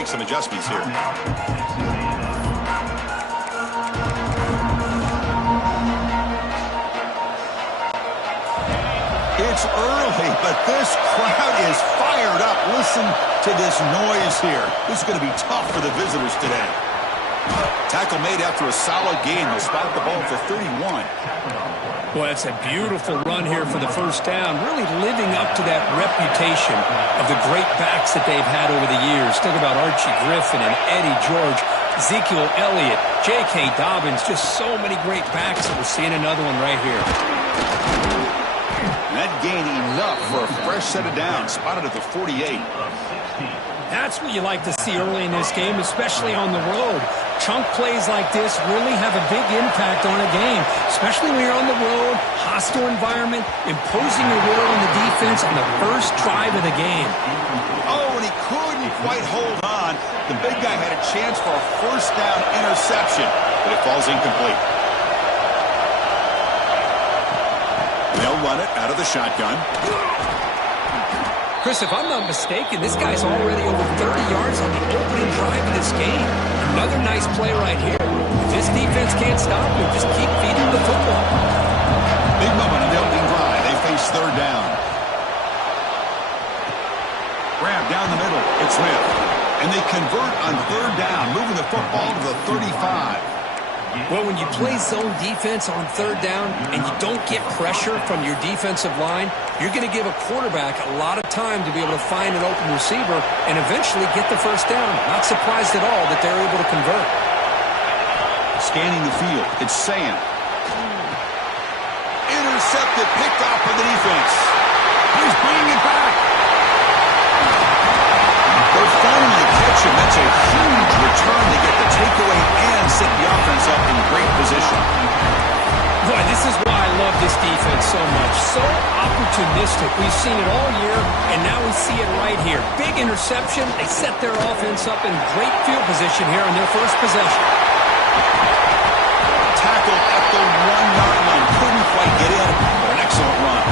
make some adjustments here. It's early, but this crowd is fired up. Listen to this noise here. This is going to be tough for the visitors today. Tackle made after a solid gain. They'll spot the ball for 31. Well, it's a beautiful run here for the first down, really living up to that reputation of the great backs that they've had over the years. Think about Archie Griffin and Eddie George, Ezekiel Elliott, J.K. Dobbins, just so many great backs, and we're seeing another one right here. And that gain enough for a fresh set of downs, spotted at the 48. That's what you like to see early in this game, especially on the road. Chunk plays like this really have a big impact on a game, especially when you're on the road, hostile environment, imposing your will on the defense on the first drive of the game. Oh, and he couldn't quite hold on. The big guy had a chance for a first down interception, but it falls incomplete. They'll run it out of the shotgun. Chris, if I'm not mistaken, this guy's already over 30 yards on the opening drive of this game. Another nice play right here. If this defense can't stop him, just keep feeding the football. Big moment on the opening drive. They face third down. Grab down the middle. It's Smith. And they convert on third down, moving the football to the 35. Well, when you play zone defense on third down and you don't get pressure from your defensive line, you're going to give a quarterback a lot of time to be able to find an open receiver and eventually get the first down. Not surprised at all that they're able to convert. Scanning the field, it's Sam. Intercepted, picked off by the defense. He's bringing it back. They'll finally catch him. That's a huge return to get the takeaway and set the offense up in great position. Boy, this is why I love this defense so much. So opportunistic. We've seen it all year, and now we see it right here. Big interception. They set their offense up in great field position here on their first possession. Tackled at the 1-yard line. Couldn't quite get in, but an excellent run.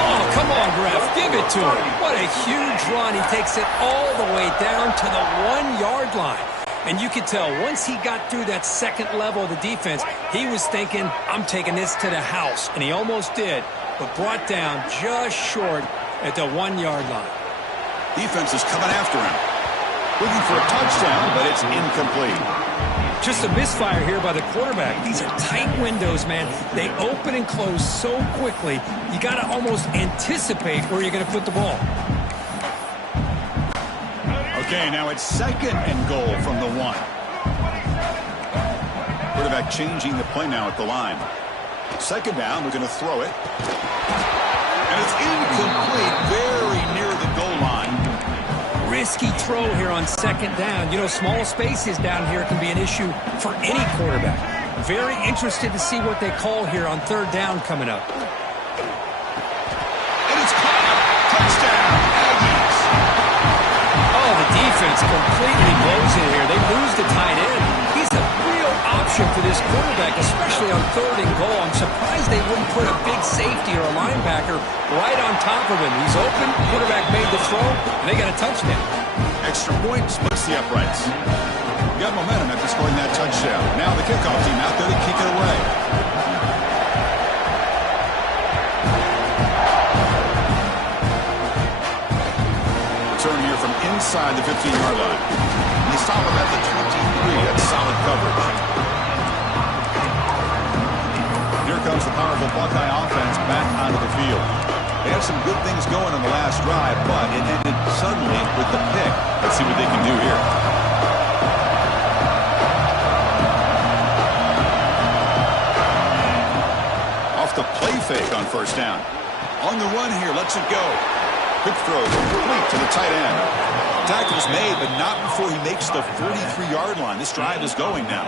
Oh, come on, Ref. Give it to him. What a huge run. He takes it all the way down to the 1-yard line. And you could tell once he got through that second level of the defense, he was thinking, I'm taking this to the house. And he almost did, but brought down just short at the 1-yard line. Defense is coming after him. Looking for a touchdown, but it's incomplete. Just a misfire here by the quarterback. These are tight windows, man. They open and close so quickly, you got to almost anticipate where you're going to put the ball. Okay, now it's second and goal from the 1. Quarterback changing the play now at the line. Second down, we're going to throw it. And it's incomplete, very near the goal line. Risky throw here on second down. You know, small spaces down here can be an issue for any quarterback. Very interested to see what they call here on third down coming up. And it's caught. Touchdown, Aggies. Oh, the defense completely blows it here. They lose the tight end. He's a real option for this quarterback, especially on third and goal. I'm surprised they wouldn't put a big safety or a linebacker right on top of him. He's open, quarterback made the throw, and they got a touchdown. Extra point splits the uprights. Got momentum after scoring that touchdown. Now the kickoff team out there to kick it away. Return here from inside the 15-yard line. And they stop him at the 23. That's solid coverage. Here comes the powerful Buckeye offense back onto the field. They had some good things going on the last drive, but it ended suddenly with the pick. Let's see what they can do here. Off the play fake on first down. On the run here, lets it go. Quick throw, complete to the tight end. Tackle's made, but not before he makes the 43-yard line. This drive is going now.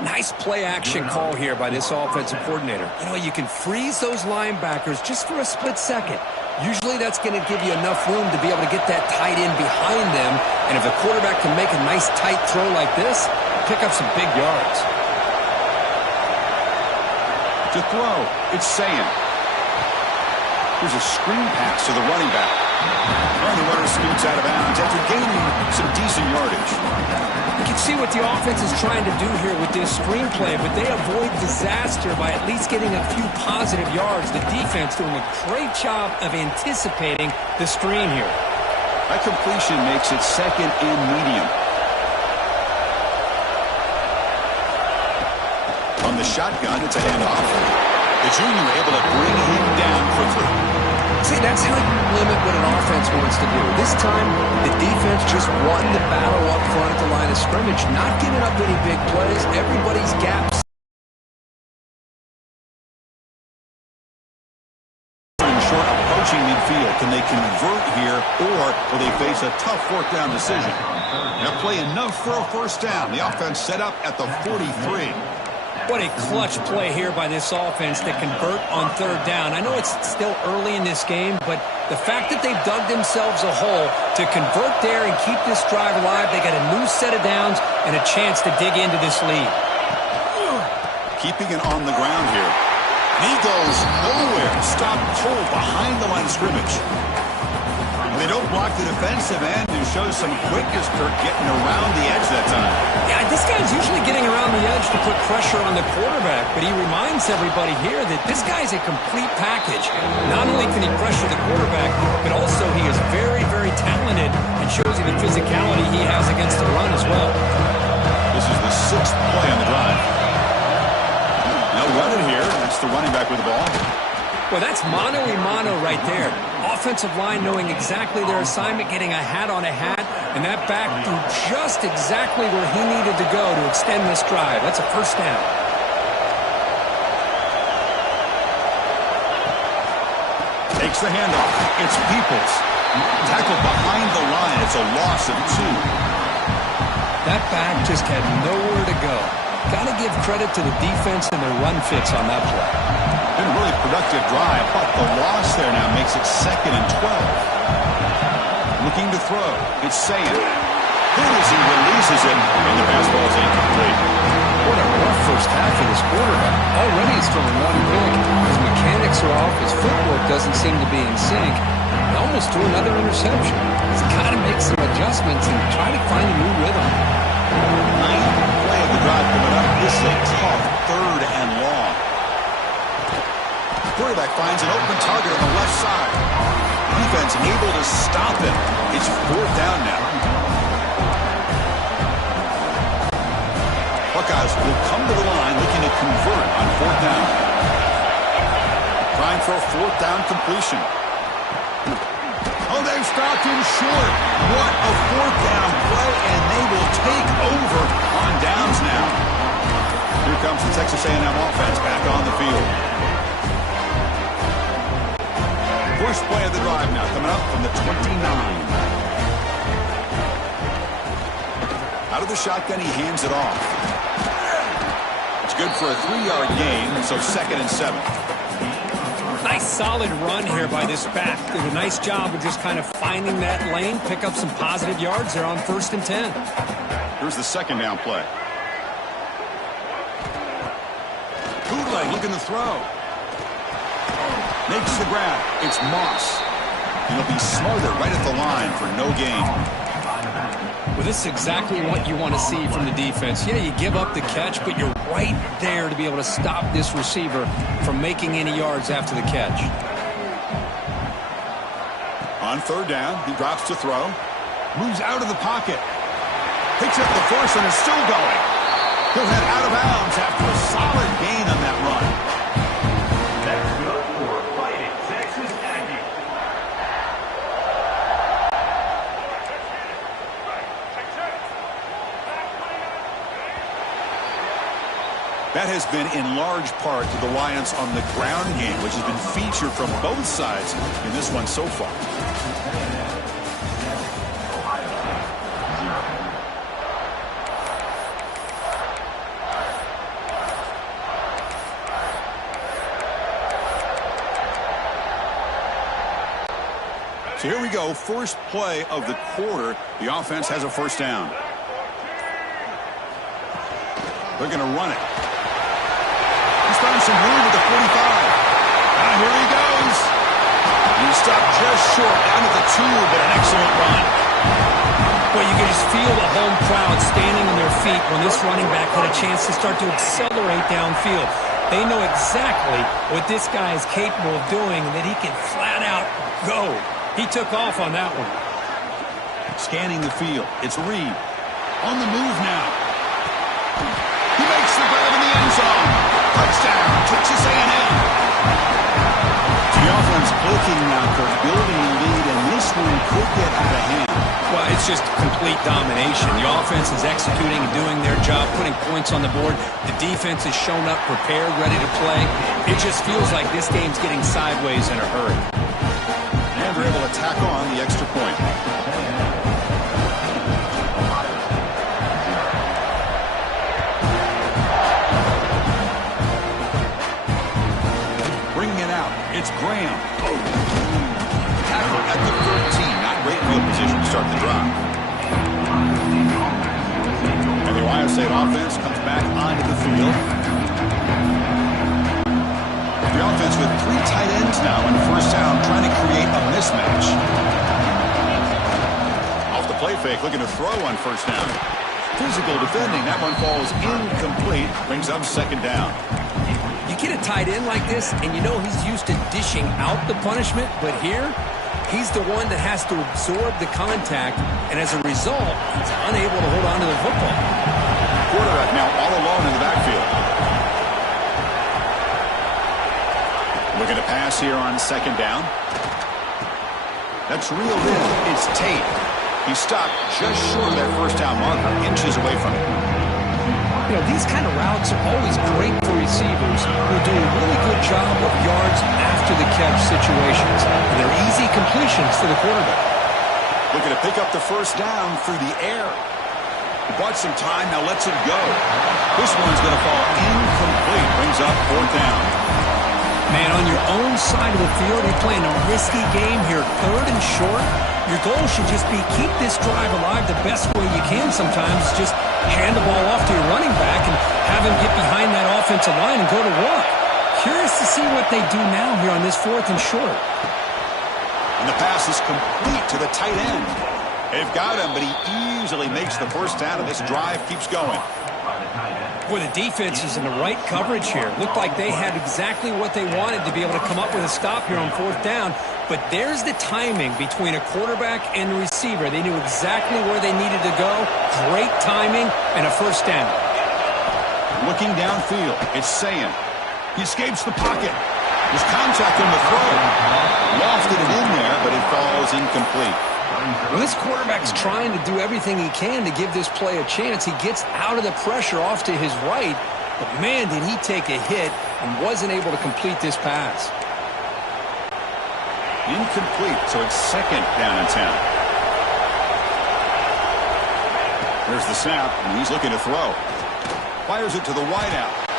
Nice play-action call here by this offensive coordinator. You know, you can freeze those linebackers just for a split second. Usually that's going to give you enough room to be able to get that tight end behind them. And if the quarterback can make a nice tight throw like this, pick up some big yards. To throw, it's Sam. Here's a screen pass to the running back. And the runner scoots out of bounds after gaining some decent yardage. You can see what the offense is trying to do here with this screenplay, but they avoid disaster by at least getting a few positive yards. The defense doing a great job of anticipating the screen here. That completion makes it second and medium. On the shotgun, it's a handoff. The junior able to bring him down quickly. See, that's how you limit what an offense wants to do. This time, the defense just won the battle up front at the line of scrimmage, not giving up any big plays. Everybody's gaps. Short approaching midfield. Can they convert here, or will they face a tough fourth down decision? They'll play enough for a first down. The offense set up at the 43. What a clutch play here by this offense to convert on third down. I know it's still early in this game, but the fact that they've dug themselves a hole to convert there and keep this drive alive, they got a new set of downs and a chance to dig into this lead. Keeping it on the ground here. And he goes nowhere. Stopped cold behind the line of scrimmage. They don't block the defensive end and shows some quickness, Kirk, getting around the edge that time. Yeah, this guy's usually getting around the edge to put pressure on the quarterback, but he reminds everybody here that this guy's a complete package. Not only can he pressure the quarterback, but also he is very, very talented and shows you the physicality he has against the run as well. This is the 6th play on the drive. No running here. That's the running back with the ball. Well, that's mano-a-mano right there. Offensive line knowing exactly their assignment, getting a hat on a hat, and that back threw just exactly where he needed to go to extend this drive. That's a first down. Takes the handoff. It's Peoples. Tackled behind the line. It's a loss of 2. That back just had nowhere to go. Got to give credit to the defense and their run fits on that play. Been a really productive drive, but the loss there now makes it 2nd and 12. Looking to throw. It's Sayan. Good as he releases it, and the pass ball is incomplete. What a rough first half for this quarterback. Already he's throwing one pick. His mechanics are off. His footwork doesn't seem to be in sync. He almost threw another interception. He's got to make some adjustments and try to find a new rhythm. 9th play of the drive coming up. This is a tough 3rd and long. Quarterback finds an open target on the left side. Defense able to stop him. It's 4th down now. Buckeyes will come to the line looking to convert on 4th down. Trying for a 4th down completion. Oh, they've stopped him short. What a 4th down play, and they will take over on downs now. Here comes the Texas A&M offense back on the field. First play of the drive now, coming up from the 29. Out of the shotgun, he hands it off. It's good for a 3-yard gain, so 2nd and 7. Nice solid run here by this back. Did a nice job of just kind of finding that lane, pick up some positive yards there on 1st and 10. Here's the 2nd down play. Bootleg looking to throw. Makes the grab. It's Moss. He'll be smarter right at the line for no gain. Well, this is exactly what you want to see from the defense. Yeah, you give up the catch, but you're right there to be able to stop this receiver from making any yards after the catch. On 3rd down, he drops to throw. Moves out of the pocket. Picks up the first and is still going. He'll head out of bounds after a solid gain on that run. That has been in large part to the reliance on the ground game, which has been featured from both sides in this one so far. So here we go, first play of the quarter. The offense has a first down. They're going to run it. He's found some room at the 45. And here he goes. He stopped just short, down at the 2, but an excellent run. Well, you can just feel the home crowd standing on their feet when this running back had a chance to start to accelerate downfield. They know exactly what this guy is capable of doing and that he can flat out go. He took off on that one. Scanning the field. It's Reed. On the move now. He makes the grab in the end zone. Touchdown, Texas A&M. The offense clicking now, Kirk, building a lead, and this one could get out of hand. Well, it's just complete domination. The offense is executing and doing their job, putting points on the board. The defense is shown up, prepared, ready to play. It just feels like this game's getting sideways in a hurry. And they're able to tack on the extra point. It's Graham. Tackle at the 13. Not great field position to start the drive. And the Ohio State offense comes back onto the field. The offense with 3 tight ends now in first down, trying to create a mismatch. Off the play fake, looking to throw on first down. Physical defending. That one falls incomplete. Brings up second down. You get a tight end like this, and you know he's used to dishing out the punishment, but here, he's the one that has to absorb the contact, and as a result, he's unable to hold on to the football. Quarterback now all alone in the backfield. Looking to pass here on second down. That's reeled in. It's Tate. He stopped just short of that first down marker, inches away from it. You know, these kind of routes are always great for receivers who do a really good job of yards after the catch situations. And they're easy completions for the quarterback. Looking to pick up the first down through the air. He bought some time, now lets it go. This one's going to fall incomplete. Brings up fourth down. Man, on your own side of the field, you're playing a risky game here, third and short. Your goal should just be keep this drive alive the best way you can sometimes. Just hand the ball off to your running back and have him get behind that offensive line and go to work. Curious to see what they do now here on this fourth and short. And the pass is complete to the tight end. They've got him, but he easily makes the first down, and this drive keeps going. Boy, the defense is in the right coverage here. Looked like they had exactly what they wanted to be able to come up with a stop here on fourth down. But there's the timing between a quarterback and the receiver. They knew exactly where they needed to go. Great timing and a first down. Looking downfield, it's Sayan. He escapes the pocket. There's contact on the throw. Lofted it in there, but it falls incomplete. Well, this quarterback's trying to do everything he can to give this play a chance. He gets out of the pressure off to his right, but man, did he take a hit and wasn't able to complete this pass. Incomplete, so it's second down and 10. There's the snap, and he's looking to throw. Fires it to the wideout.